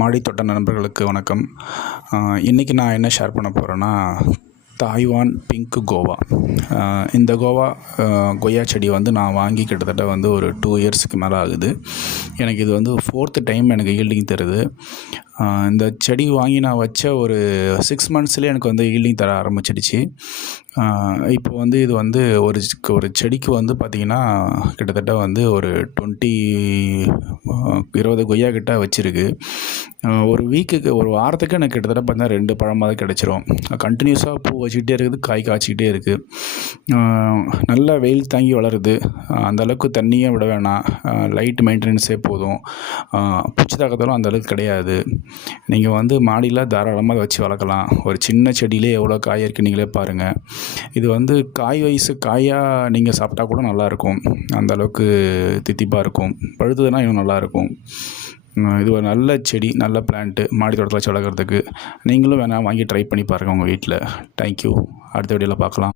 மாடித்தோட்ட நண்பர்களுக்கு வணக்கம். இன்றைக்கி நான் என்ன ஷேர் பண்ண போகிறேன்னா, தாய்வான் பிங்க் கோவா. இந்த கொய்யா செடி வந்து நான் வாங்கி கிட்டத்தட்ட வந்து ஒரு 2 இயர்ஸுக்கு மேலே ஆகுது. எனக்கு இது வந்து 4th டைம் எனக்கு ஈல்டிங் தருது. இந்த செடி வாங்கி நான் வச்ச ஒரு 6 மந்த்ஸ்லேயே எனக்கு வந்து ஈல்டிங் தர ஆரம்பிச்சிடுச்சு. இப்போ வந்து இது வந்து ஒரு செடிக்கு வந்து பார்த்திங்கன்னா கிட்டத்தட்ட வந்து ஒரு 20 கொய்யா கிட்ட வச்சுருக்கு. ஒரு வாரத்துக்கு எனக்கு கிட்டத்தட்ட பார்த்தீங்கன்னா 2 பழமாவது கிடச்சிரும். கண்டினியூஸாக பூ வச்சுக்கிட்டே இருக்குது, காய் காய்ச்சிக்கிட்டே இருக்குது. நல்லா வெயில் தாங்கி வளருது. அந்தளவுக்கு தண்ணியே விட வேணாம், லைட் மெயின்டெனன்ஸே போதும். பூச்சி தாக்கத்தாலும் அந்தளவுக்கு கிடையாது. நீங்கள் வந்து மாடியில் தாராளமாக வச்சு வளர்க்கலாம். ஒரு சின்ன செடியிலே எவ்வளோ காய் இருக்குது நீங்களே பாருங்கள். இது வந்து காயாக நீங்கள் சாப்பிட்டா கூட நல்லாயிருக்கும். அந்தளவுக்கு தித்திப்பாக இருக்கும். பழுத்ததுன்னா இன்னும் நல்லாயிருக்கும். இது ஒரு நல்ல செடி, நல்ல பிளான்ட்டு மாடி தோட்டத்தில் வச்சு வளர்க்குறதுக்கு. நீங்களும் வேணால் வாங்கி ட்ரை பண்ணி பாருங்கள் உங்கள் வீட்டில். தேங்க்யூ. அடுத்த வீடியோவில் பார்க்கலாம்.